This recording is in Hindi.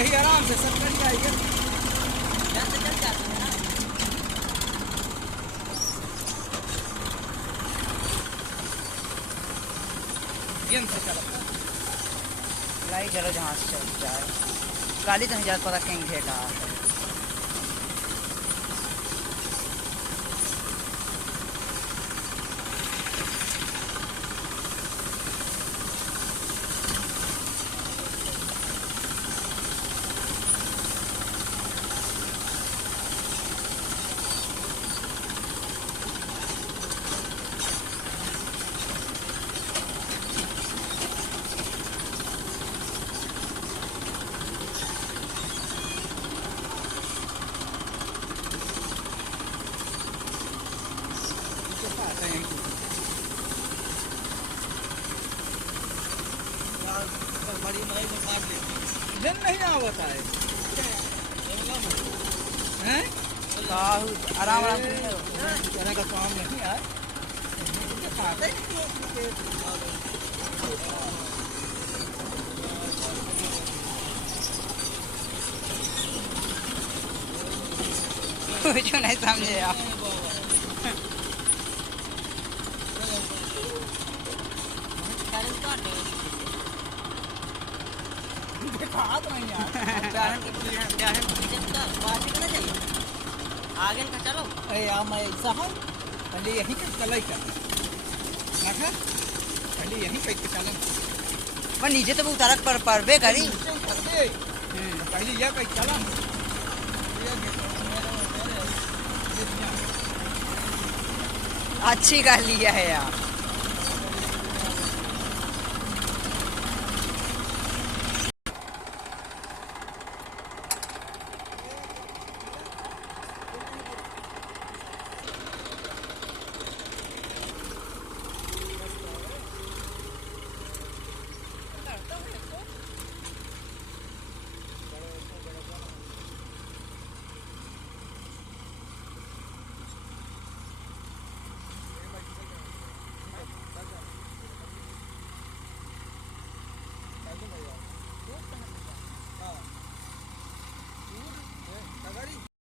यही आराम से सब कर जाइए। जल्द चल जाते हैं ना। गेंद से चलो लाई चलो जहाँ से चल जाए। गाली तो नहीं जा पता कहीं घेटा है। जन नहीं आवता है हैं? आराम आराम तरह का काम नहीं है। कुछ नहीं समझे आप। आगे का चलो मैं साहब पहले यहीं का चलाई कर पहले यहीं का चलन पर नीचे तो उतारा पर बे करी पहले यह कहीं चलन अच्छी कर लिया है यार।